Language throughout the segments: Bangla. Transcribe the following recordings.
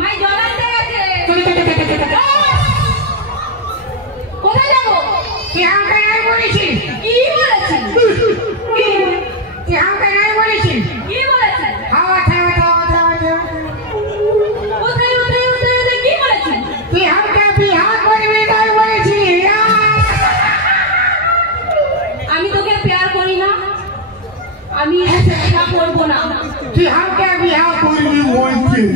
মাই জল আনতে গেছে। কোথায় যাবো? তুই আমাকে নাই বলেছিস? কি বলেছিস? তুই আমাকে নাই বলেছিস? কি বলেছিস? হাওয়া থাওয়া থাওয়া থাওয়া থাওয়া। কোথায় কোথায় কোথায় কি বলেছিস? তুই আমাকে বিয়া করবি তাই বলেছিস? আমি তোকে প্যার করি না, আমি এটা করবো না। তুই আমাকে বিয়া করবি বলছিস?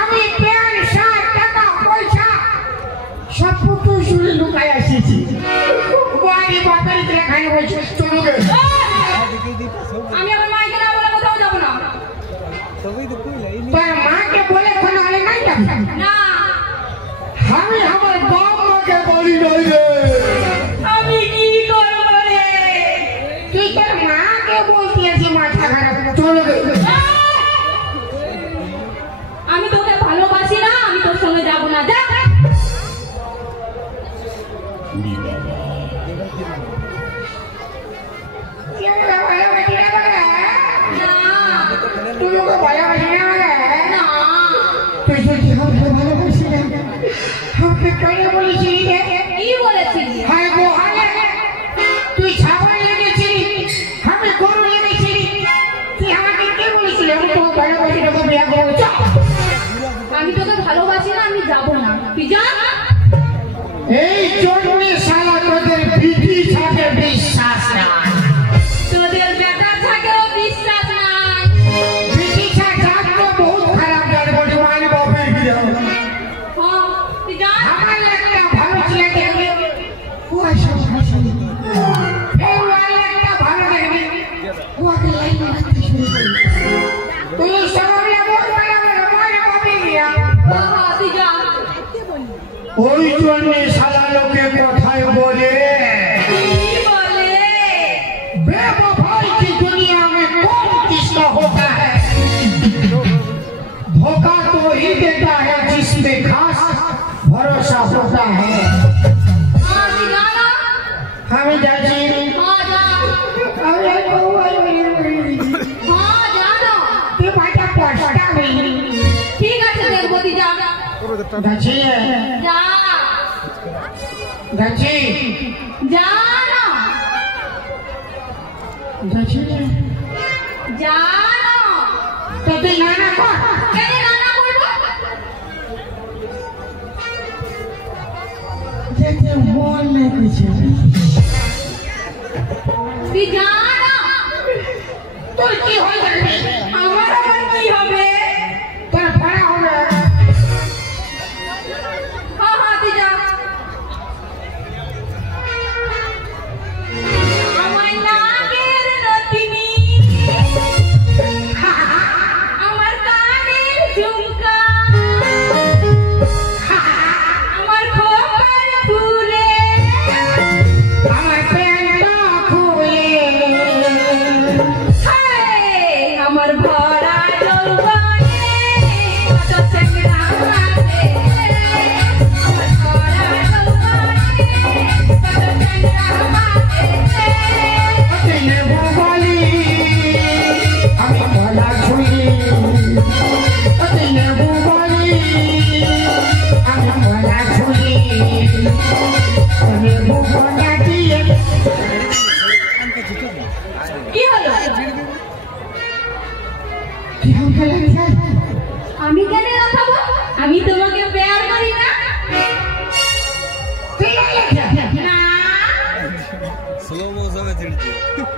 আমি প্যান শার্ট টাকা পয়সা সব পুতুল শুনে লুকাই আসিছি। বাড়ি বাতারি দিলে খাই বলছিস চলো গে। আমি আমার মাকে না বলে কোথাও যাবো না। তোর মাকে বলে কোনো হলে নাই যাবি? না, আমি আমার বাপ মাকে বলি নাই রে। আমি কি করবো রে? তুই তোর মাকে বলতেছি মাথা খারাপ চলো গে। আমি তোকে ভালোবাসি না, আমি তোর সঙ্গে যাবো না। যা। তুই ওকে ভালোবাসি না? না, তুই যদি আমাকে ভালোবাসি না আমাকে কেন বলেছিলি রে? কি বলেছিস? হায় গো হায়, তুই ছাগল লেগেছিলি আমি গরু লেগেছিলি, তুই আমাকে কে বলেছিলি আমি তোকে ভালোবাসি না তোকে বিয়ে করবো? চল। আমি তোকে ভালোবাসি না, আমি যাবো না। তুই যা। এই জন্যে শালা তোদের বিধি থাকে বিশ্বাস না। তোদের বেটার থাকেও বিশ্বাস নাই। বিধি ছাড়া তো বহুত খারাপ জান বলি মানি বাপের বিয়ে। হ্যাঁ, তুই যা। আমার একটা ভালো ছেলে দেখবে কুয়াশা হাসি, এই ওয়ালে একটা ভালো দেখবে কুয়াকে লাইন মারতে শুরু করবে। তুই সবাই এমন করে মানি বাপের বিয়ে। হ্যাঁ, তুই যা। ওই জন্যে শালা লোকে কথায় বলে কি বলে? बेवफाई की दुनिया में कौन किसका होता है? धोखा तो ही देता है जिसपे खास भरोसा होता है। হ্যাঁ, তুই যা না। हमें जाची হ্যাঁ, যা। अरे হ্যাঁ, যা না। ते बाटा पछता नहीं ঠিক আছে, দেখবো। তুই যা। जाची যা। जाची যা না। जाची যা না। तो ते नाना को কেন রান্না করবো? जेते बोल नहीं कुछ তুই যা না। तो की हो जाए আমার আবার কি হবে? तो बड़ा हो गया। হ্যাঁ, হ্যাঁ, তুই যা। আমার নাকের নথিনি, আমার কানের ঝুমকা, আমার খোপার ফুলে, আমার প্যান্টটা খুলে আমার ভরা যৌবনে কত চেংড়া আছে, আমার ভরা যৌবনে কত চেংড়া আছে। तेने बोली আমি গলা ছুঁই তেনে बोली আমি গলা ছুঁই তেনে बोला দিয়ে কি হলো? কি হলো লাগছে? আমি কেন রাখাবো? আমি তোমাকে প্যার করি না। তুই লাগছে না,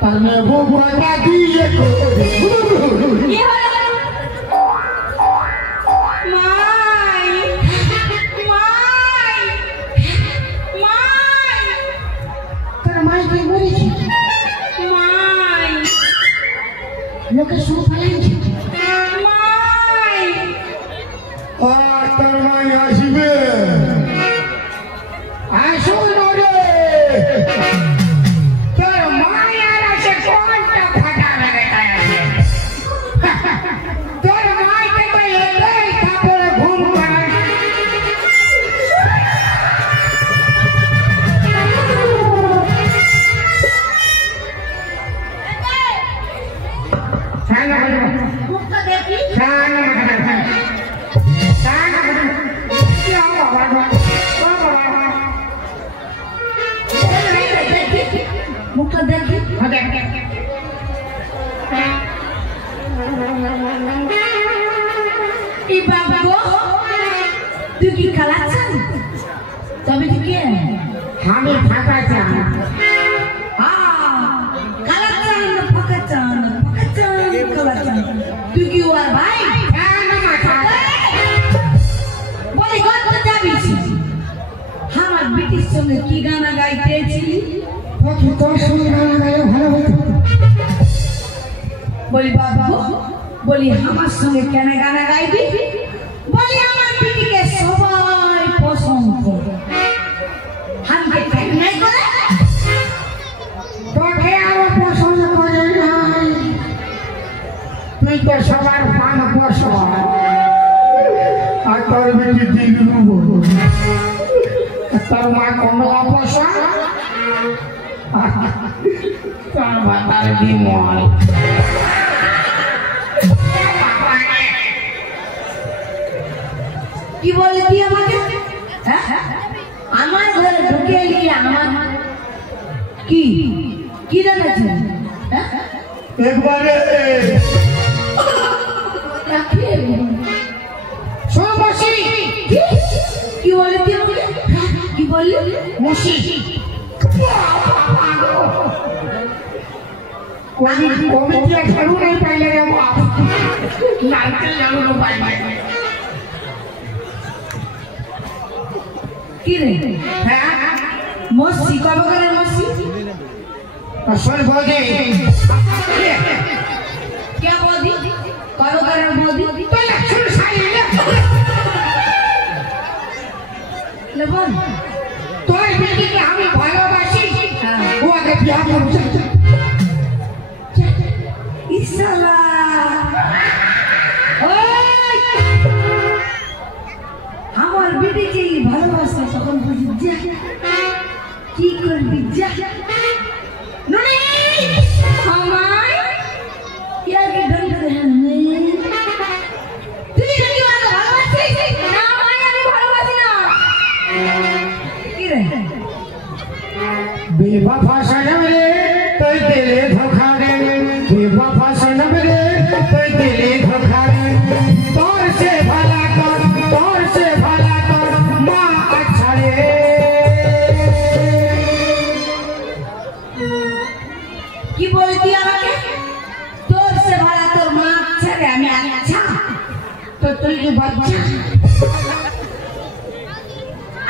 তেনে बोला দিয়ে কি হলো? মাই, মাই, মাই, তোর মাই কি বলেছি মাই, লোকে শুরু পালাইছে মাই। আর তোর মাই আসবে আসুন রে তোর মাই আর আসে কোনটা ফাটা বেড়ে আছে মুখটা দেখি মুখটা দেখি এই বাবা গো তুই কি খালাচ্ছেন তবে তুই কে আমি ফাঁকা চান তুই কি ওর ভাই বলি গল্প যাবিস আমার বেটির সঙ্গে কি গানা গাইতেছিলি তোর সঙ্গে গানা গাইলে ভালো হতো বলি বাবা বলি আমার সঙ্গে কেন গানা গাইবি বলি আমার বেটিকে সবাই পছন্দ করে আমাকে কেন নাই করে তোকে আরো পছন্দ করে নাই তুই তো সবার পান পছন্দ আর তোর বেটি দিলু তোর মা কোন অপছন্দ তোর বাতার বিমল কি বলে তুই আমাকে আমার ঘরে ঢুকে গিয়ে আমার কি কি জানাচ্ছেন একবারে কি বলে তুই আমাকে কি বললি মুশি কমিটি খেলু নাই পাইলে রে বাপ নাইতে জানো পাই পাই কি রে মসি কবে করে মসি শোন বৌদি কে বৌদি কবে করে বৌদি তো শুন সাই ले बोल তোর বেটিকে আমি ভালোবাসি ও আগে বিয়া করব ইসালা ওই আমার বেটিকে ভালোবাসা তখন বুঝি যা কি করবি যা ননি আমায় ইয়াকে ঢং করে তুই নাকি আমাকে ভালোবাসিস না ভাই আমি ভালোবাসি না কি রে बेवफा सनम रे तोय दिले धोखा रे बेवफा सनम रे तोय दिले धोखा रे तोर से भला कर मां अच्छा रे কি বলতি আমাকে তোর সে ভালো তোর মা আচ্ছা রে আমি আচ্ছা तो तुई की बच्चा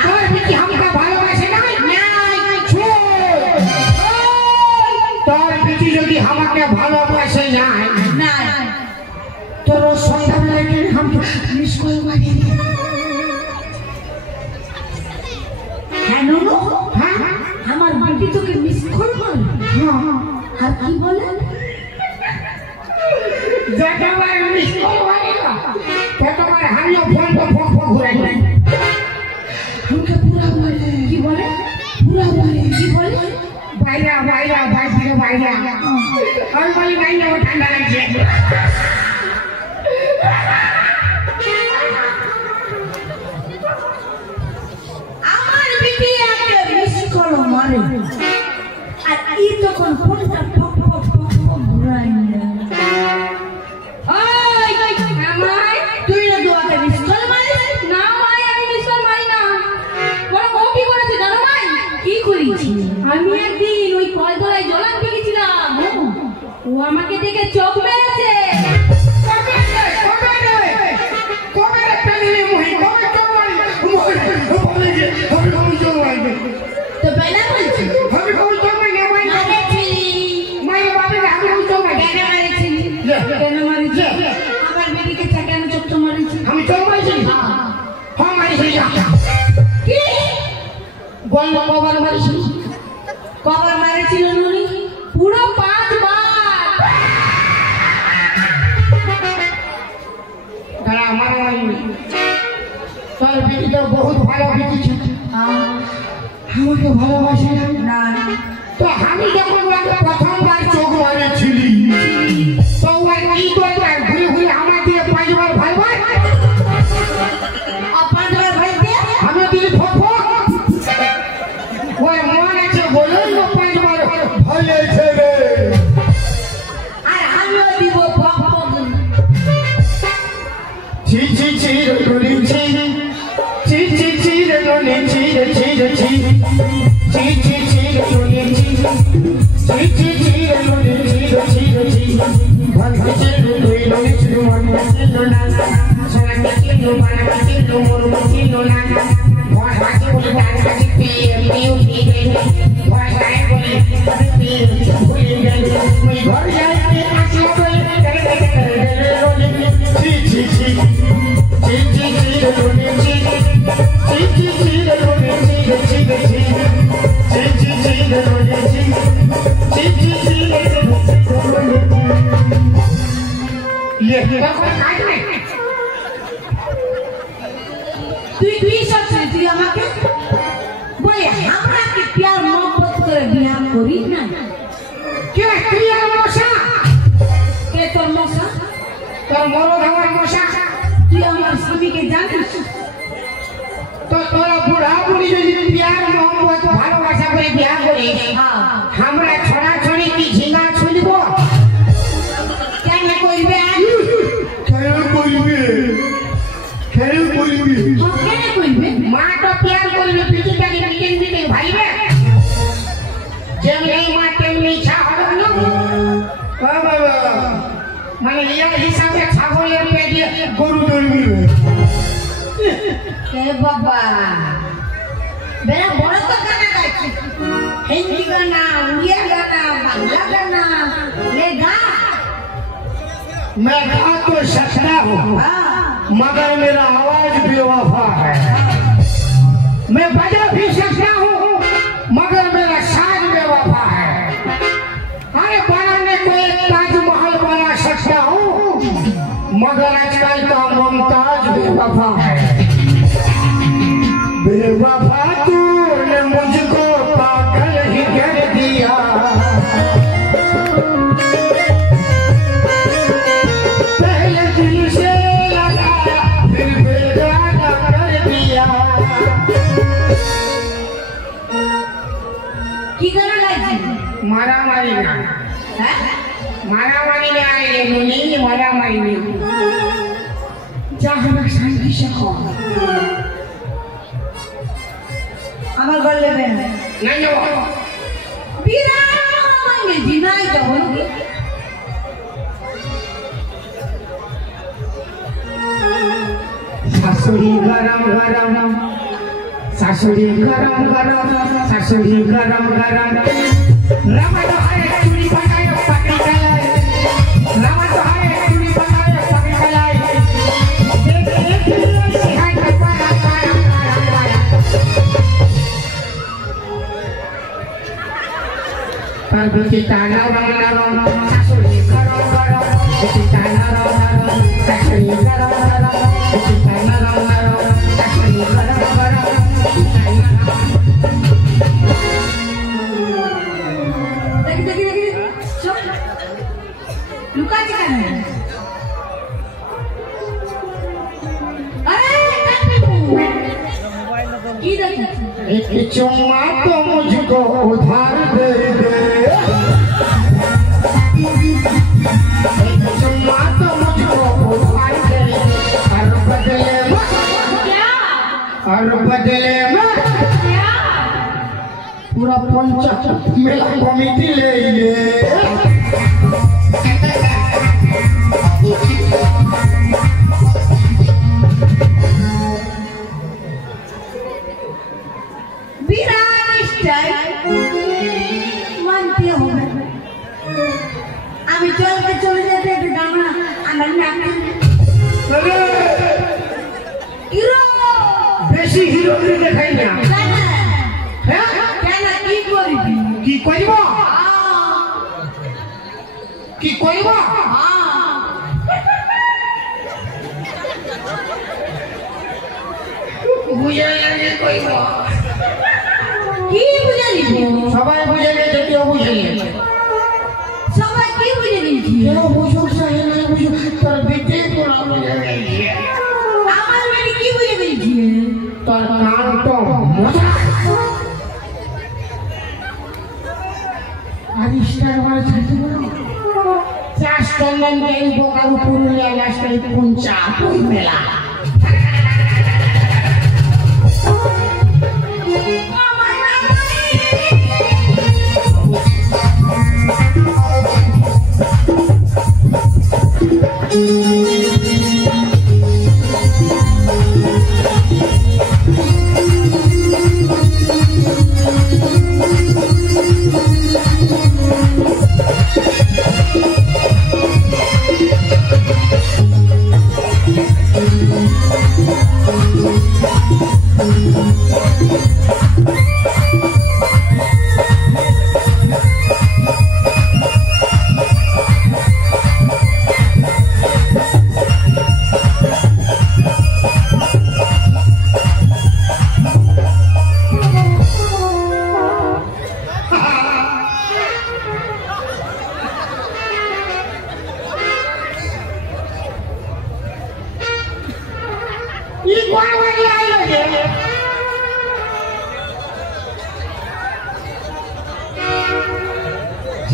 और भी कि हमका ভালোবাসে না তোর বেটি যদি আমাকে ভালোবাসে যায় না তোর সন্ধ্যাবেলা हम मिस कॉल मारी হ্যাঁ নুনু হ্যাঁ আমার বেটি তোকে মিস কল বল আর কি বলে যতবার মিস কল মারি ততবার আমিও ফোন তো ফোক ঘুরাই हमके पूरा बोले কি বলে पूरा बोले কি বলে বাইরা और बोली नहीं वो ठंडा लगे আমার বেটি একটা মিস কল মারে আর ই তখন ফোনটা ফক ঘুরাই আমায় তুই না দোয়াতে মিস কল মারিস না ভাই আমি মিস কল মারি না বড় ও কি করেছে জানো ভাই কি করেছি আমি একদিন ওই কলতলায় জল আনতে গেছিলাম ও আমাকে দেখে চোখ মেরেছে তো বেলা বলছি কেন মারিছি আমার বেটিকে কেন চোখ মারিছি আমি চোখ মারিছি হ্যাঁ মারিছি কি বললো কবার মারিছি কবার মারিছিল নুনি পুরো 5 বার তারা আমার তোর বেটি তো বহুত ভালো বেটি ছিল আমাকে ভালোবাসে না তো আমি যখন প্রথমবার চোখ মারেছিলি তো ওই কি করতে मैं गा तो सकता हूँ मगर मेरा आवाज बेवफा है। मैं बजा भी सकता हूँ मगर मेरा साज बेवफा है। अरे बनाने को एक ताजमहल बना सकता हूँ मगर आजकल का मुमताज बेवफा है। बेवफा तूने मुझको पागल ही कर दिया। मारामारी ना मारामारी में आए नहीं मारामारी में जहाँ शांति से हो আমার গলে বেন नहीं हो বিরাট মানে জিনাই তখন শাশুড়ি গরম গরম শাশুড়ি গরম গরম শাশুড়ি গরম গরম रामा तो है चूड़ी बनाए पकड़ी कलाई रामा तो है चूड़ी बनाए पकड़ी कलाई देख सिहाय का पारा पारा पारा पारा पर बिकी ताना वाला सासुरी करो करो बिकी ताना वाला सासुरी करो करो बिकी ताना वाला सासुरी करो करो एक चुम्मा तो मुझको उधार दे दे एक चुम्मा तो मुझको उधार दे और बदले में क्या और बदले में क्या पूरा पंचा मेला कमिटी ले ले मानते हो अभी चल के चले जाते हैं डांगना अंदर में आते हीरो बेसी हीरो नहीं दिखाई ना हैं क्या ना की कोइबो की कोइबो बुझे लगे कोइबो কি বুঝালি সবাই বুঝে গেছে কেউ বুঝেনি সবাই কি বুঝে নিয়েছি কেউ বুঝুক সে না বুঝুক তোর বেটে তোরা বুঝে গেছে আমার মানে কি বুঝে নিয়েছি তোর কান তো মোটা আর স্টার মারা ছাড়তে বলো চাষ চন্দন দেই বোকারু পুরুলিয়া রাস্তায় পঞ্চা ওই মেলা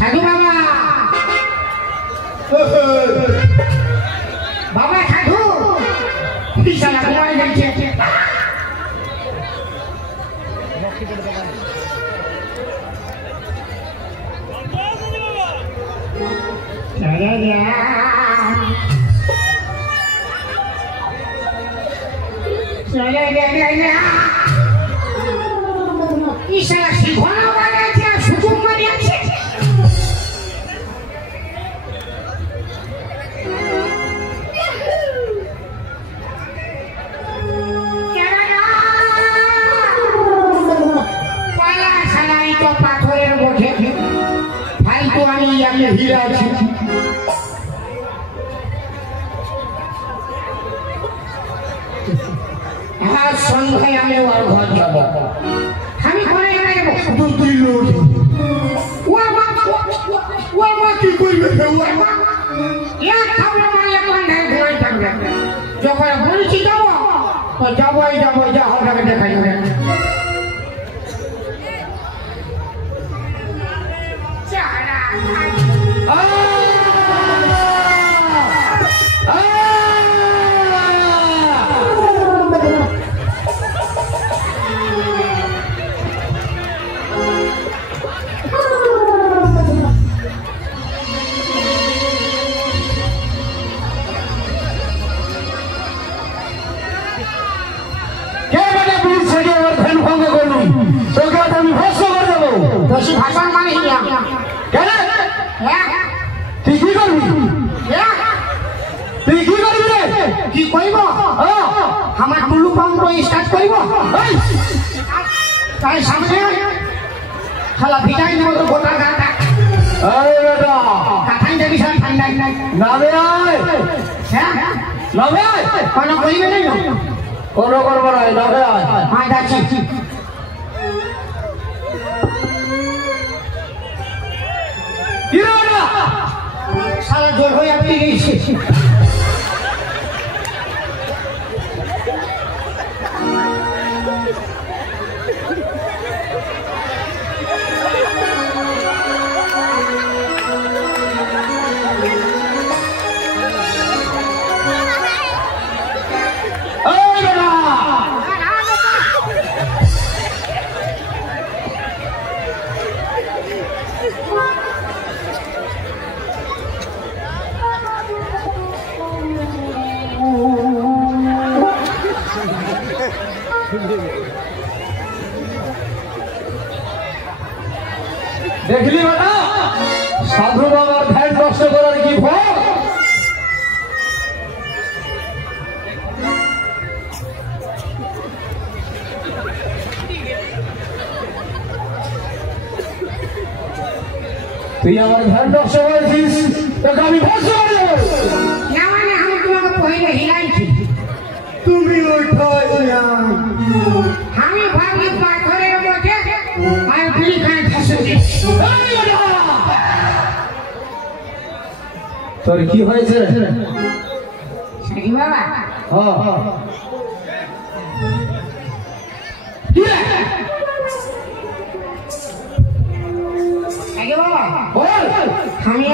সাধু বাবা বাবা সাধু বিশাল ঘুমাই গেছে ইশারা শিখনা বানাচ্ছে সুযোগ মারিয়াছে পাথরের বটে ভাই তো আমি হিরে আছি আজ সন্ধ্যায় আমি ওর ঘর যাব আমি ঘরে যাবো দুই লোক ও মা কি করবে যখন বলছি যাবো যাবোই যাবো যা হবে দেখা যাবে ভাষণ মানে তুই কি করবি তুই কি করবি রে কি কইব আমার টুলু পাম্প স্টার্ট করিব তাই সামনে খালা ভিটাই নেব তো গোটা গাটা আরে বেটা কাঠাই দেবি সব ঠান্ডা না রে হ্যাঁ না রে কোন কইবে নাই কোন করব না না রে হ্যাঁ যাচ্ছি সারা জোর হয়ে আপনি গেছে দেখলি বেটা সাধু বাবার ধ্যান নষ্ট করার কি ভয় তুই আমার ধ্যান নষ্ট করেছিস তোকে আমি ভস্ম করে দেবো না মানে আমি তোমাকে পয়লা হিলাইছি তুমি ওঠাই আমি ভাবি পাথরের মধ্যে আর বিড়ি খাই ফেসেছি তোর কি হয়েছে সাধু বাবা সাধু এ বাবা বল আমি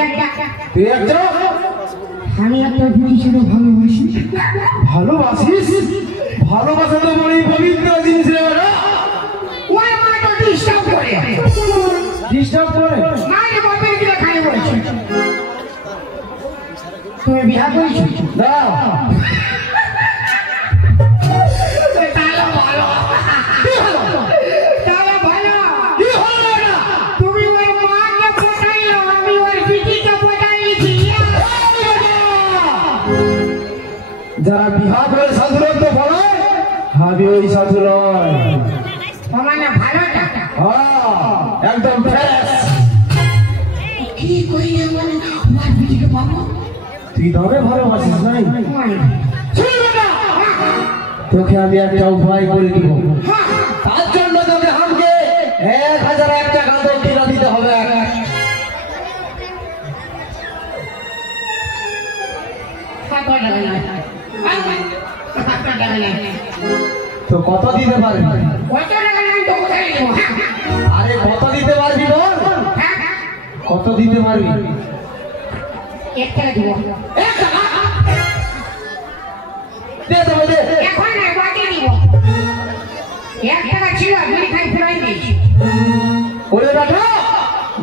একটা ব্রিটিশের ভালোবাসি। ভালোবাসিস? ভালোবাসা তো বড়ই পবিত্র জিনিস রে বেটা। ওই মা তো ডিস্টার্ব করে না রে বাপের দিকে খাই বলছে তুমি বিয়া করেছো না তাহলে ভালো কি হলো এটা? তুমি ওই মাকে পটাইলো আমি ওই বিটিকে পটাইছি যারা বিহা করে সাধুরত তো বলে আমি ওই সাধু নয়। মানে ভালোটা একদম ফ্রেশ। কি কই মানে ওই বিটিকে পাবো তুই তবে ভালোবাসিস নাই? মানে শুন বেটা, তোকে আমি একটা উপায় করে দিব। তার জন্য তোকে আমাকে 1001 টাকা দক্ষিণা দিতে হবে। তো কত দিতে পারবি? আরে কত দিতে পারবি বল? কত দিতে পারবি? 1 টাকা দিব 1 টাকা দে দেবো দে। এখন না বাকি দিব 1 টাকা ছিল আমি খাই ফেরাই দিয়েছি ওরে বেটা,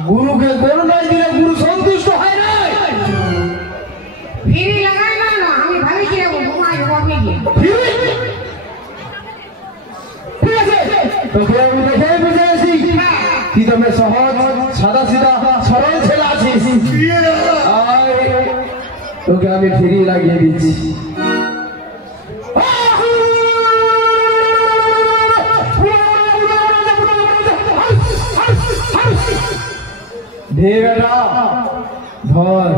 গুরুকে করুণায় দিলে গুরু সন্তুষ্ট হয় না। ফিরি লাগাই না আমি ভাবিছিলাম তোমার বাপে গিয়ে ঠিক আছে, তোকে আমি দেখে বুঝেছি তুই তো সহজ সাদা সিধা সরল ছেলে আছিস। আয়, তোকে আমি ফিরি লাগিয়ে দিচ্ছি। দে বেটা ধর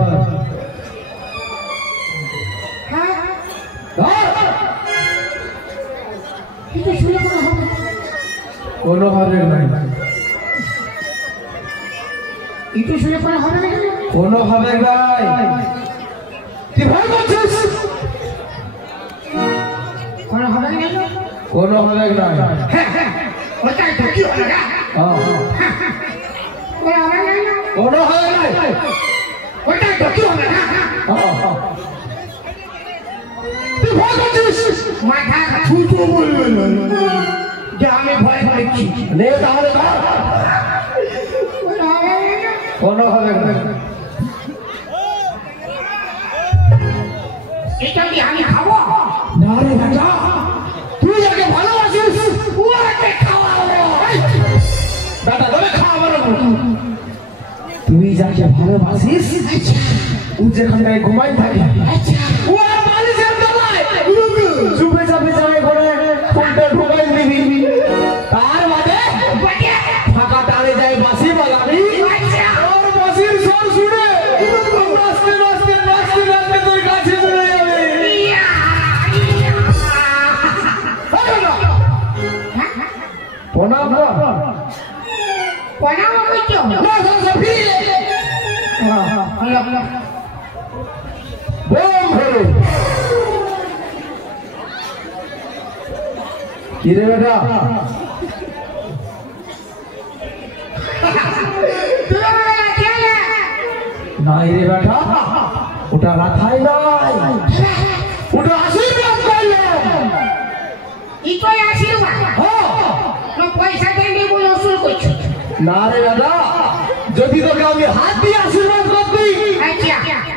কিন্তু শুনে কোনো হবে কোনো হবে নাই, একটু শুনে কোনো হবে না কোনো হবে নাই। তুই ভয় করছিস? কোনো হবে না কোনো হবে নাই। ওটাই তো কি হবে না কোনো হবে না কোনো হবে নাই। ওটাই তো কি হবে না তুই ভয় করছিস? মাথা ছুটো বলবে না যে আমি ভয় পাচ্ছি নে তাহলে ধর। কোনো হবে নাই। এটা কি আমি খাবো না রে বেটা, তুই আগে ভালোবাসিস। ওকে খাওয়াবো বেটা তোকে খাওয়াবো না। তুই যাকে ভালোবাসিস ও যেখানে ঘুমাই থাকে ও আর বালিশের তলায় চুপে চাপে যাবে করে ফোনটা ঢুকাই দিবি। তার বাদে ফাঁকা টানে যায় বাসি বাগাবি। ওর বাসির স্বর শুনে নাচতে নাচতে নাচতে নাচতে তোর কাছে চলে যাবে। প্রণাম কর। প্রণাম করছো না সব ফিরে বোম ভরে। কি রে বেটা, নাই রে বেটা, ওটা রাখাই নাই, ওটা আশীর্বাদ করলাম। ইতোই আশীর্বাদ পয়সা দিয়ে বলে ওসুল করছো না রে বেটা, যদি তোকে আমি হাত দিয়ে আশীর্বাদ করতি আচ্ছা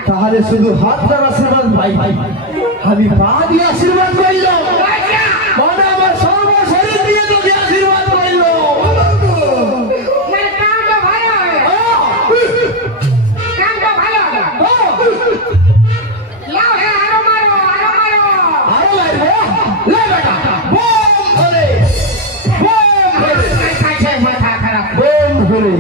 তাহলে শুধু হাতটার আশীর্বাদ ভাই ভাই, আমি পা দিয়ে আশীর্বাদ করলাম মানে আমার সর্ব শরীর দিয়ে তোকে আশীর্বাদ করলো। মানে কামটা ভালো হবে কামটা ভালো হবে লাও হে আরো মারো আরো মারবো লে বেটা, বোম ধরে বোম ধরে কাছে মাথা খারাপ বোম ধরে।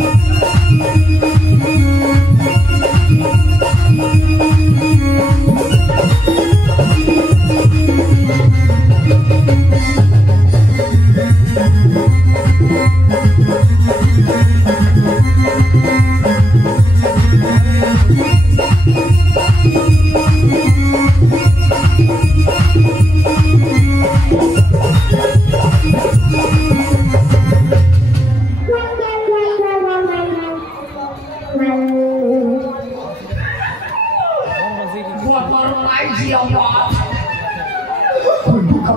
Thank you.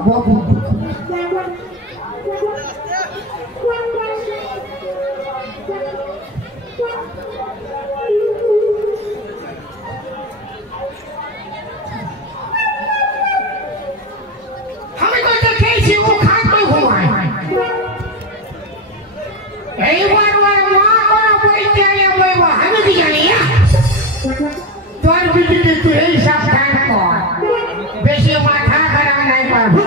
বাবু আমি তো খেয়েছি ও খাদ্য ঘুমায় এইবার ওর মা কোনো বইতে আলে বইব আমি কি জানি তোর বিটিকে তুই এই সাবধান কর বেশি মাথা খারাপ নাই পারবো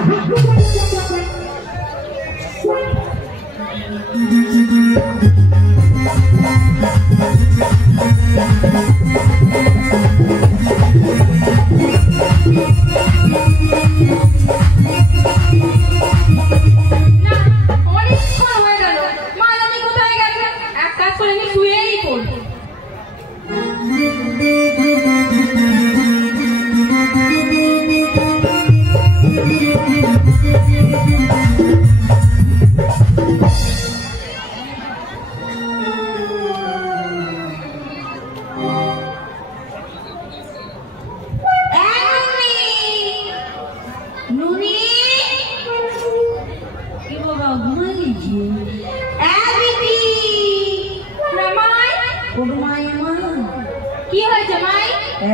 কি হয়েছে মাই?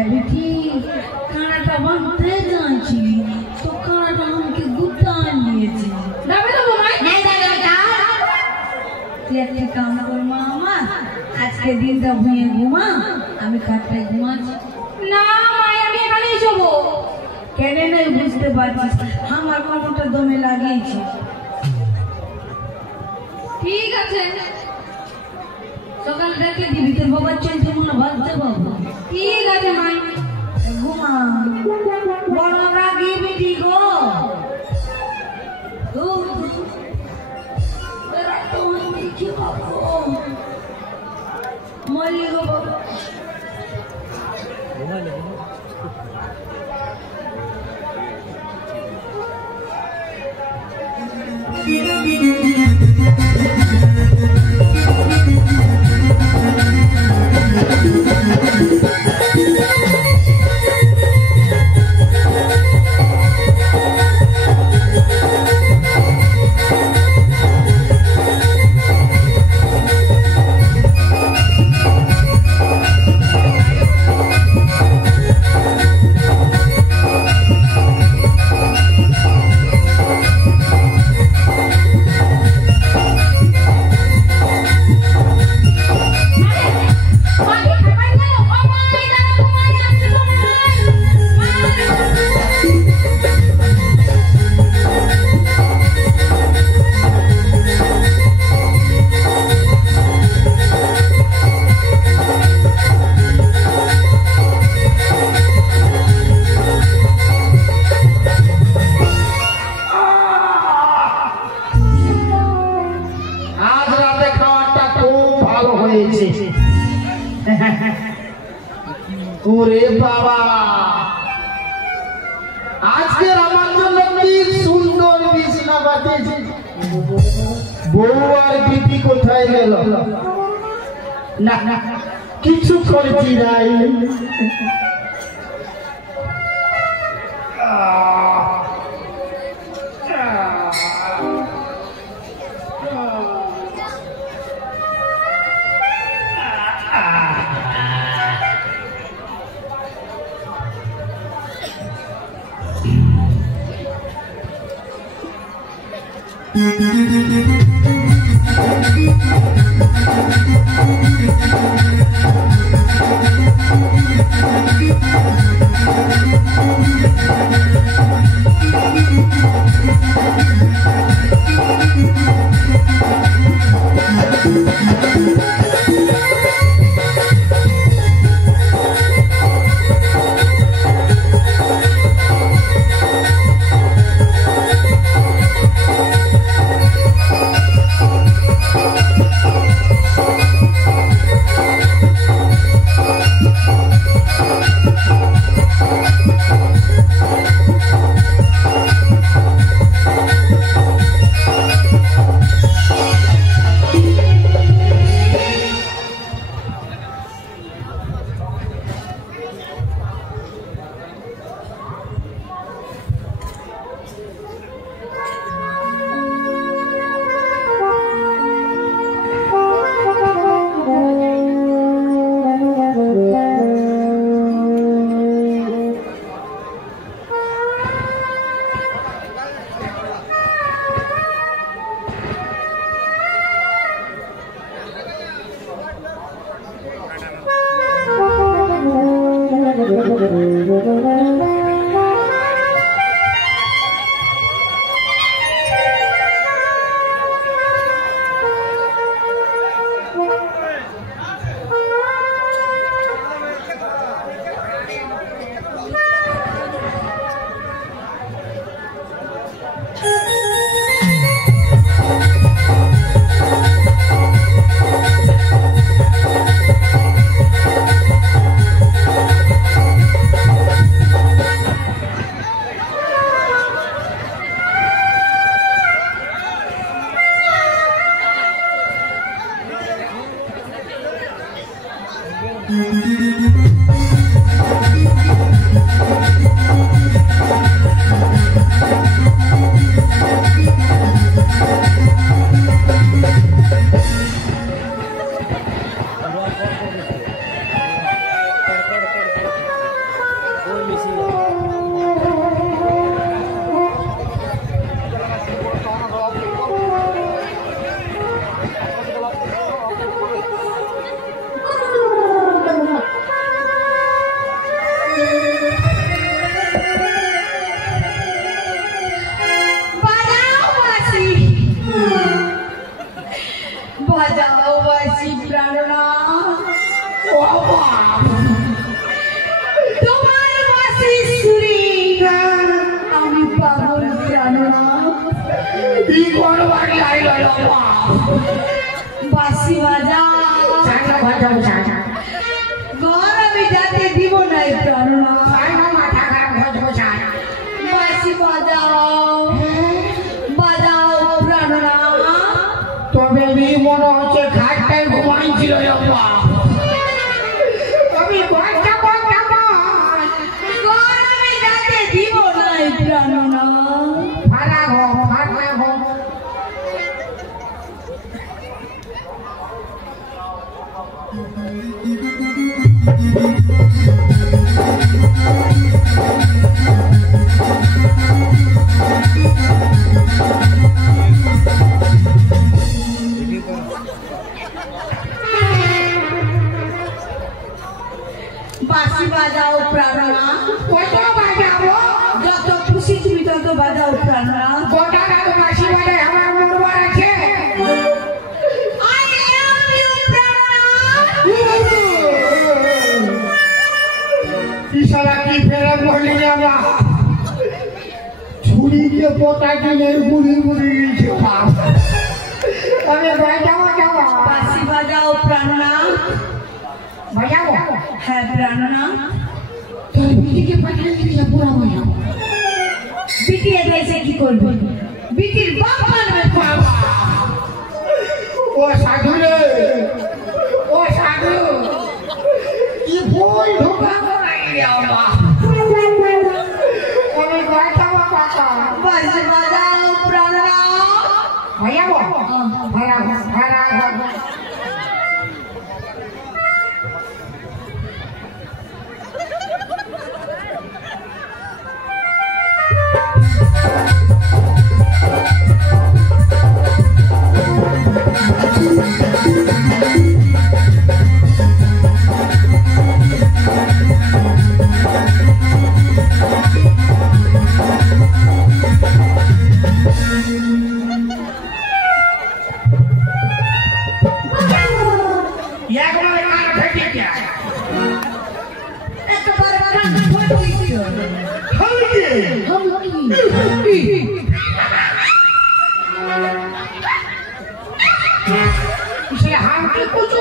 বেটি খানাটা বাঁধতে যাচ্ছি তো খানাটা আমাকে গুতা নিয়েছে যাবে তো মাই? নাই যাবে না তুই একটা কাম কর মা আমার আজকে দিনটা ভুঁয়ে ঘুমা আমি খাটটায় ঘুমাচ্ছি না মাই আমি এখানেই শোবো। কেন নাই বুঝতে পারছিস আমার কোমরটা দমে লাগিয়েছি ঠিক আছে সকাল থেকে দিবি তোর বাবার চলতে মনে ভাবতে বাবু ঠিক আছে মাই ঘুমা বড় রাগি বেটি গো মলি গো বাবা ওরে বাবা আজকে আমার জন্য কি সুন্দর বিছানা বাতিয়েছে বউ আর বিটি কোথায় গেল না না কিছু করেছি নাই বাসি বাজা গরমে যাতে দিব না প্রাণনা বাসি বাজাও বাজাও প্রাণনা তবে মনে হচ্ছে ঘাটটাই ঘুমাইছিল আমি গরমে যাতে দিব না প্রাণনা ভাড়া হোক বাসি বাজাও প্রাণনা কত বাজাবো যত খুশি তুমি তত বাজাও প্রাণনা গোটা রাত বাসি বাজায় আমার মরবার আছে I love you প্রাণনা ইশারা কি ফেরে বলি না ছুরিকে পোতা দিলে গুড়ি দিয়েছে আমি বাজাবো বাসি বাজাও প্রাণনা বাজাবো হ্যাঁ প্রাণনা তোর বিটিকে পাঠিয়ে দিলে পুরা বাজাবো বিটি এসে কি করবে বিটির বাপ মানবে ও সাধু রে ও সাধু কি ভুল ঢোকা করাই রে বাবা আমি বাজাবো কাকা বাসি বাজাও প্রাণনা বাজাবো ভাড়া इसे हम के कुछ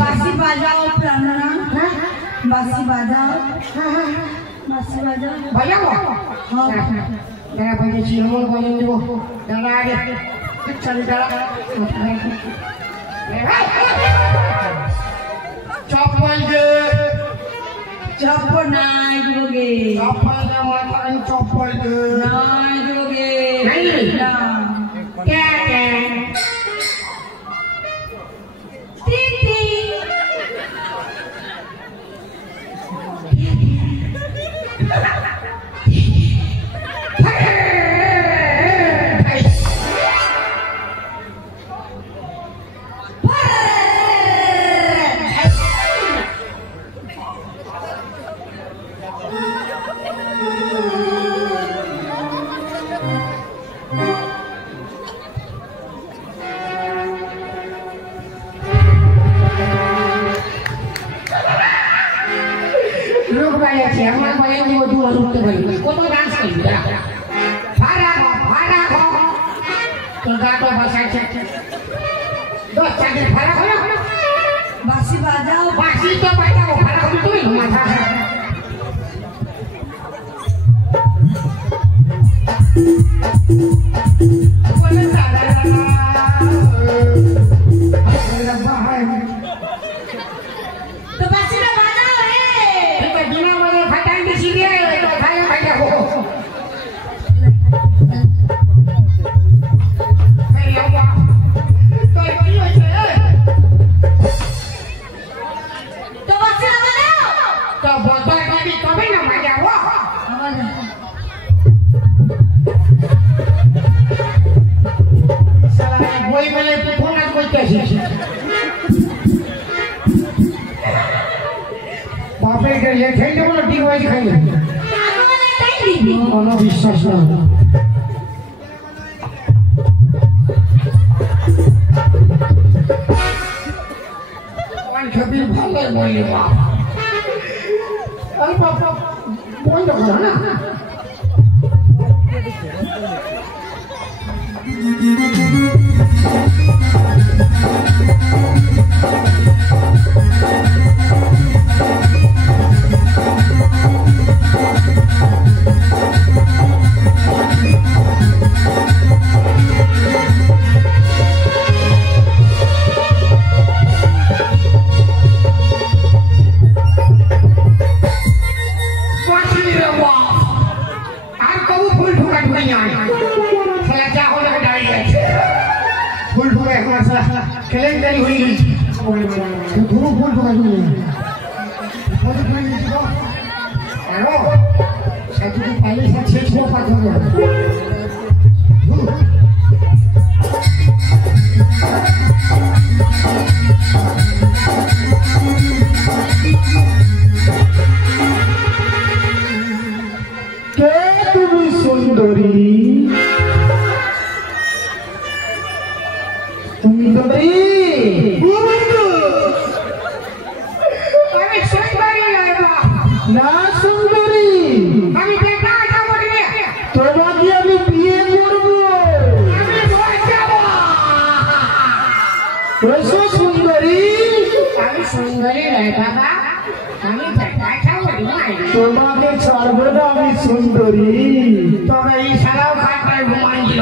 बासी बाजाओ प्राणना बासी बाजाओ बासी बाजाओ बजाओ हाँ जरा बजे चिलमोन बजे देबो जरा आगे चल जरा चप्पल दे चप्पल नाई दोगे चप्पल दे माता चप्पल दे ना जोगे नहीं ना क्या क्या टीटी আমার বলে দিব দুয়া উঠতে পারি কত ডান্স করবি ভাড়া তোর গাটা বসাইছে 10 টাকা ভাড়া করো বাঁশি বাজাও বাসি তো বাজাও ভাড়া করবি তুই মাথা বলে দাদা তো বাঁশিটা বাজাও রে এটা বিনা বলে ফাটাই দিছি রে ভাই ভাই দেখো এই বাবা তো কি হইছে তো বাঁশিটা বাজাও তো বলতে পারি তবে না বাজাবো আবার সালা বই বলে ফোন করতেছিস বাপের কাছে খেয়ে দেবো না ঠিক হয়েছে খাই আবার এটাই দিবি কোনো বিশ্বাস না ছবি ভালো বলি অল্প বন্ধ করো না আর কবু ফুল ঢুকা ঢুকে যায় খেলা যা হলো দাঁড়িয়ে গেছে ফুল ঢুকে এখন কেলেঙ্কারি হয়ে গেছে ধরো ফুল ঢুকা ঢুকে হ্যালো সেটুকু পাইলে সব শেষ হওয়া পাঠাবো কে তুমি সুন্দরী তুমি সুন্দরী আমি সুন্দরী না সুন্দরী আমি বেটা এটা বলবি তোমাকে আমি বিয়ে করবো আমি ভয় যাব এসো সুন্দরী আমি সুন্দরী রে বাবা আমি বেটা এটা বলবি তোমাকে ছাড়বো না আমি সুন্দরী তবে এই সারাও কাটায় ঘুমাই দিল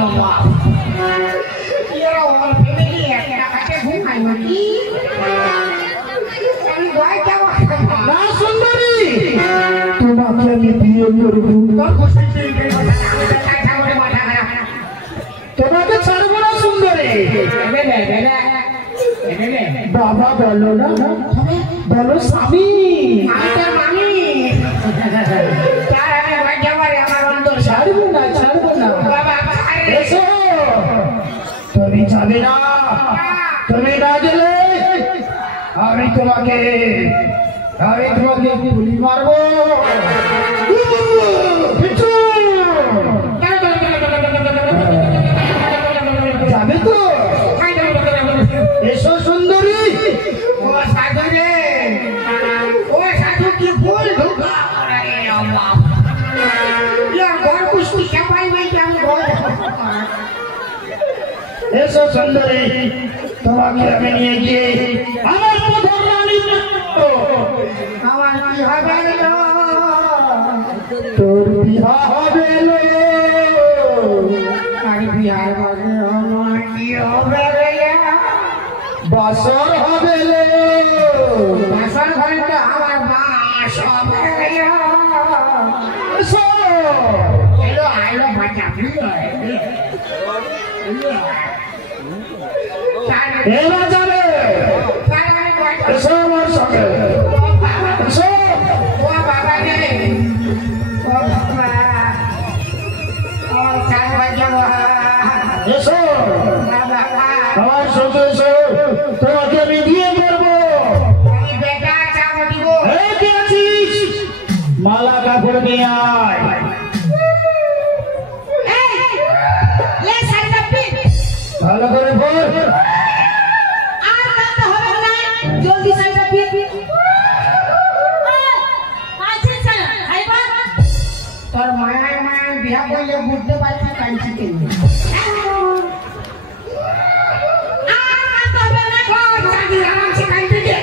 এরা ওর ফ্যামিলি একটা কাটে ঘুমাই নাকি আমি ভয় যাব না সুন্দরী তোমাকে আমি বিয়ে করবো তোর গোষ্ঠী তুই বেটা এটা বলে মাথা খারাপ তোমাকে ছাড়বো না সুন্দরী বাবা বলো না বলো স্বামী আমি তোর মামি তার আমি ভয় যাব রে আমার অন্তর ছাড়বো না বাবা এসো তুমি যাবে না তুমি না গেলে আমি তোমাকে গুলি মারবো পিছু। যাবে তো এসো সুন্দরী ও সাধু রে ও সাধু কি ভুল ঢুকা রে আল্লাহ ইয়া ঘর কুস্তি চাপাই ভাই আমি ঘর এসো সুন্দরী তোমাকে আমি নিয়ে গিয়ে আমার মধুর রানী আমার কি হবে রে তোর বিহা হবে লো আর বিহার বাজে আমার কি হবে রে বাসর হবে লো বাসর ঘরে তো আমার বাস হবে রে এবার যাবে এসো আমার সঙ্গে এসো ও বাবা রে ও বাবা ও চাঁদ বাবা এসো বাবা আমার সঙ্গে এসো তোমাকে আমি বিয়ে করবো আমি বেটা চাঁদ দিব এই কে আছিস মালা কাপড় নিয়ে আয় এই লে সাইডা পিট ভালো করে বল আর কাটতে হবে না জলদি সাইডা পিট আছে স্যার আইবা তোর মায়ের মায়ের বিয়া করলে বুঝতে পারছি কাঁদছি কেন আর কাটতে হবে না গো চাঁদি আরামসে কাঁদতে দে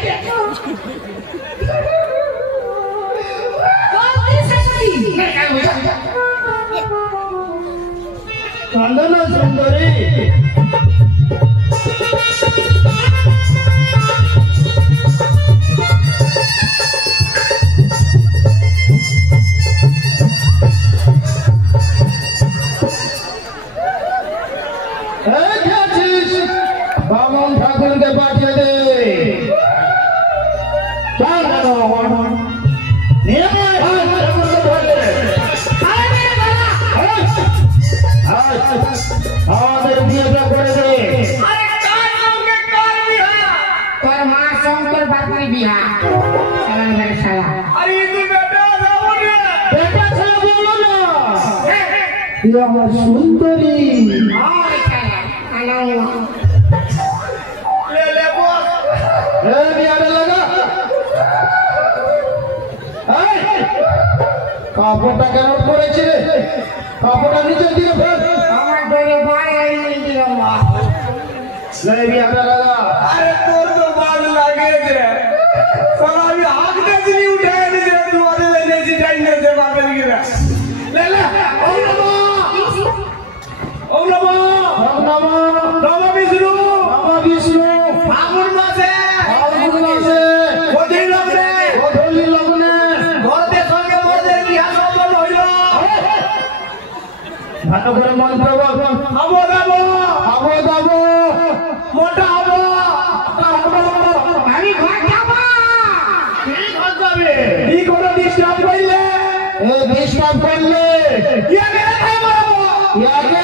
জলদি সাইডি কান্দনা সুন্দরী এই কে আছিস বামন ঠাকুরকে পাঠিয়ে দে চল বামন নিয়ে আয় ঠাকুরকে পাঠিয়ে দে আমাদের বিয়েটা করে দে তোর মা শঙ্কর বাপুরি বিয়া সালাম করে সালা বেটা ছেলে বলো না তুই আমার সুন্দরী ওই সালা আলাও এই বিয়াটা লাগা এই, কাপড়টা কেমন করেছে রে কাপড়টা নিচের দিকে ফেল আমার ডরে বাইরে এই দিল মা এই বিয়াটা লাগা अरे तोर तो बाल लागे दे साला अभी हाथ दे दिनी उठाए नहीं दे तू आधे लेने जी टाइम दे दे बाबे गिरा ले ले ओम नमः ওম নমঃ नमः विष्णु নমঃ বিষ্ণু फागुन मासे ফাল্গুন মাসে ओधी लगरे অধলি লগ্নে घर दे संगे मोर दे की हाथ হইলো ভালো করে মন্ত্র বল আবো দাবো আবো দাবো মোটা হবো আমি ঘর যাব কি ঘর যাবে ই কোনো ডিস্টার্ব কইলে এই ডিস্টার্ব করলে ইয়া মেরে খাই মারবো ইয়াকে